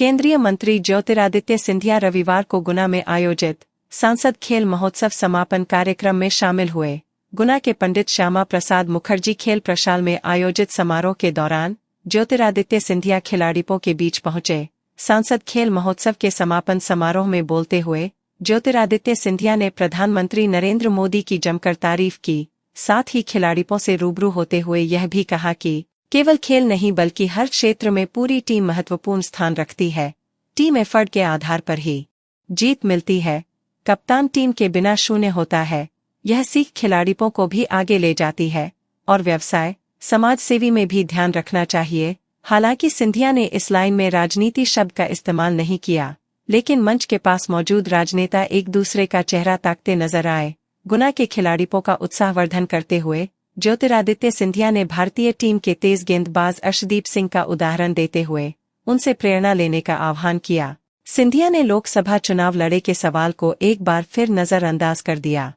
केंद्रीय मंत्री ज्योतिरादित्य सिंधिया रविवार को गुना में आयोजित सांसद खेल महोत्सव समापन कार्यक्रम में शामिल हुए। गुना के पंडित श्यामा प्रसाद मुखर्जी खेल प्रशाल में आयोजित समारोह के दौरान ज्योतिरादित्य सिंधिया खिलाड़ियों के बीच पहुंचे। सांसद खेल महोत्सव के समापन समारोह में बोलते हुए ज्योतिरादित्य सिंधिया ने प्रधानमंत्री नरेंद्र मोदी की जमकर तारीफ की। साथ ही खिलाड़ियों से रूबरू होते हुए यह भी कहा कि केवल खेल नहीं बल्कि हर क्षेत्र में पूरी टीम महत्वपूर्ण स्थान रखती है। टीम एफर्ट के आधार पर ही जीत मिलती है। कप्तान टीम के बिना शून्य होता है। यह सीख खिलाड़ियों को भी आगे ले जाती है और व्यवसाय समाज सेवी में भी ध्यान रखना चाहिए। हालांकि सिंधिया ने इस लाइन में राजनीति शब्द का इस्तेमाल नहीं किया, लेकिन मंच के पास मौजूद राजनेता एक दूसरे का चेहरा ताकते नजर आए। गुना के खिलाड़ियों का उत्साहवर्धन करते हुए ज्योतिरादित्य सिंधिया ने भारतीय टीम के तेज गेंदबाज अर्शदीप सिंह का उदाहरण देते हुए उनसे प्रेरणा लेने का आह्वान किया। सिंधिया ने लोकसभा चुनाव लड़े के सवाल को एक बार फिर नजरअंदाज कर दिया।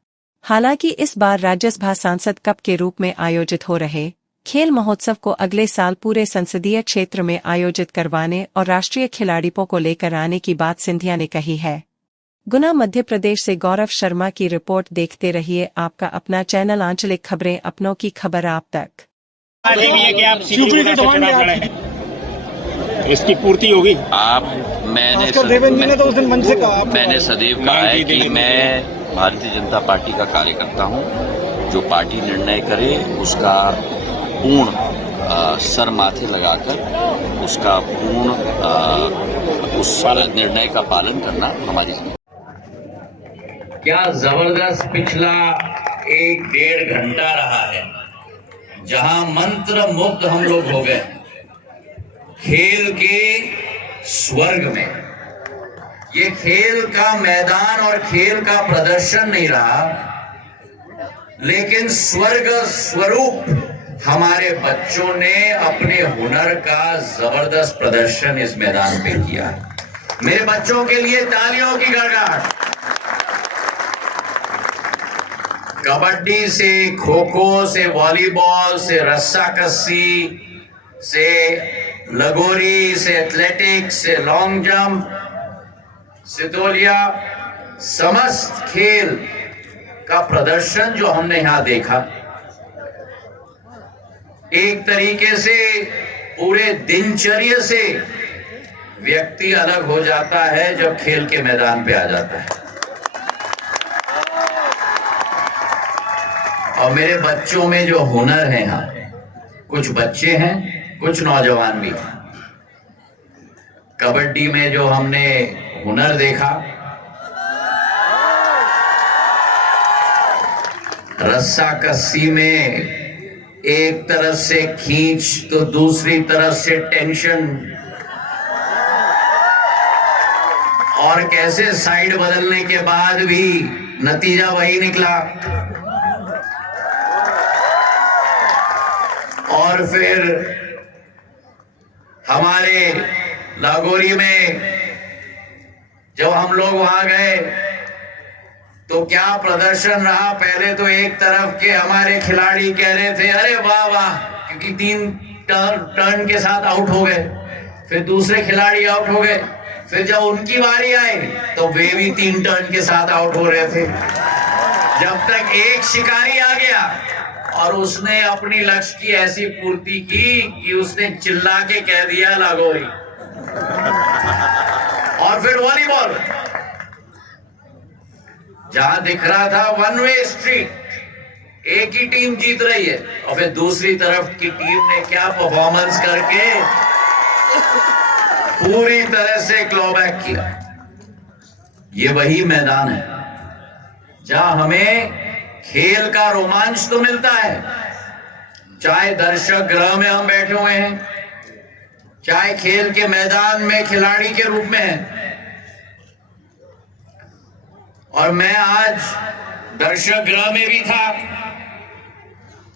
हालांकि इस बार राज्यसभा सांसद कप के रूप में आयोजित हो रहे खेल महोत्सव को अगले साल पूरे संसदीय क्षेत्र में आयोजित करवाने और राष्ट्रीय खिलाड़ियों को लेकर आने की बात सिंधिया ने कही है। गुना मध्य प्रदेश से गौरव शर्मा की रिपोर्ट। देखते रहिए आपका अपना चैनल आंचलिक खबरें, अपनों की खबर आप तक। इसकी पूर्ति होगी। मैंने सदैव कहा है कि मैं भारतीय जनता पार्टी का कार्यकर्ता हूं। जो पार्टी निर्णय करे उसका पूर्ण सर माथे लगाकर उसका पूर्ण उस निर्णय का पालन करना हमारी जिम्मेदारी। क्या जबरदस्त पिछला 1-1.5 घंटा रहा है, जहां मंत्र मुग्ध हम लोग हो गए। खेल के स्वर्ग में ये खेल का मैदान और खेल का प्रदर्शन नहीं रहा, लेकिन स्वर्ग स्वरूप हमारे बच्चों ने अपने हुनर का जबरदस्त प्रदर्शन इस मैदान पे किया। मेरे बच्चों के लिए तालियों की गड़गड़ाहट। कबड्डी से, खो खो से, वॉलीबॉल से, रस्साकस्सी से, लगोरी से, एथलेटिक्स से, लॉन्ग जंप, सितोलिया, समस्त खेल का प्रदर्शन जो हमने यहां देखा, एक तरीके से पूरे दिनचर्या से व्यक्ति अलग हो जाता है जब खेल के मैदान पे आ जाता है। और मेरे बच्चों में जो हुनर है, यहां कुछ बच्चे हैं, कुछ नौजवान भी हैं। कबड्डी में जो हमने हुनर देखा, रस्साकस्सी में एक तरफ से खींच तो दूसरी तरफ से टेंशन, और कैसे साइड बदलने के बाद भी नतीजा वही निकला। और फिर हमारे लागोरी में जब हम लोग वहां गए तो क्या प्रदर्शन रहा। पहले तो एक तरफ के हमारे खिलाड़ी कह रहे थे अरे वाह वाह, क्योंकि 3 टर्न के साथ आउट हो गए। फिर दूसरे खिलाड़ी आउट हो गए। फिर जब उनकी बारी आई तो वे भी 3 टर्न के साथ आउट हो रहे थे, जब तक एक शिकारी आ गया और उसने अपनी लक्ष्य की ऐसी पूर्ति की कि उसने चिल्ला के कह दिया लागोरी। और फिर वॉलीबॉल, जहां दिख रहा था वन वे स्ट्रीट, एक ही टीम जीत रही है, और फिर दूसरी तरफ की टीम ने क्या परफॉर्मेंस करके पूरी तरह से क्लॉबैक किया। ये वही मैदान है जहां हमें खेल का रोमांच तो मिलता है, चाहे दर्शक गृह में हम बैठे हुए हैं, चाहे खेल के मैदान में खिलाड़ी के रूप में हैं। और मैं आज दर्शक गृह में भी था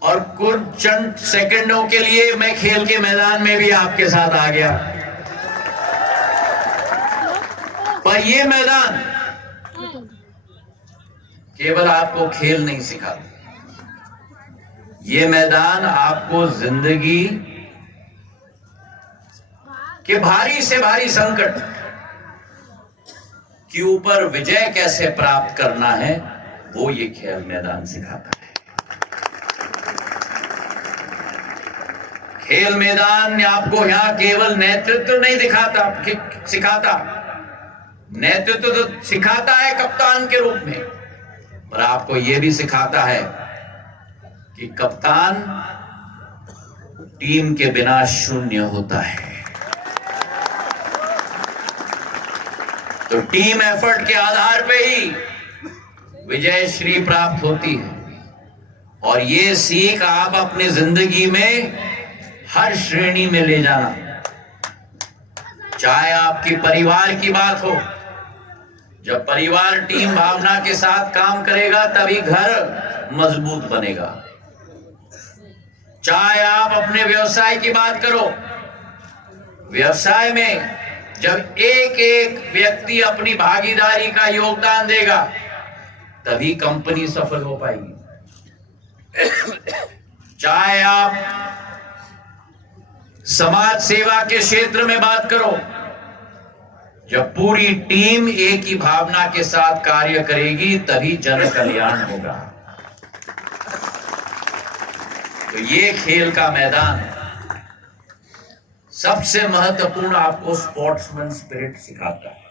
और कुछ चंद सेकंडों के लिए मैं खेल के मैदान में भी आपके साथ आ गया। पर ये मैदान केवल आपको खेल नहीं सिखाता, ये मैदान आपको जिंदगी कि भारी से भारी संकट के ऊपर विजय कैसे प्राप्त करना है, वो ये खेल मैदान सिखाता है। खेल मैदान आपको यहां केवल नेतृत्व नहीं सिखाता, नेतृत्व तो सिखाता है कप्तान के रूप में, पर आपको यह भी सिखाता है कि कप्तान टीम के बिना शून्य होता है। तो टीम एफर्ट के आधार पे ही विजय श्री प्राप्त होती है। और ये सीख आप अपनी जिंदगी में हर श्रेणी में ले जाना, चाहे आपकी परिवार की बात हो। जब परिवार टीम भावना के साथ काम करेगा तभी घर मजबूत बनेगा। चाहे आप अपने व्यवसाय की बात करो, व्यवसाय में जब एक एक व्यक्ति अपनी भागीदारी का योगदान देगा तभी कंपनी सफल हो पाएगी। चाहे आप समाज सेवा के क्षेत्र में बात करो, जब पूरी टीम एक ही भावना के साथ कार्य करेगी तभी जन कल्याण होगा। तो ये खेल का मैदान सबसे महत्वपूर्ण आपको स्पोर्ट्समैन स्पिरिट सिखाता है।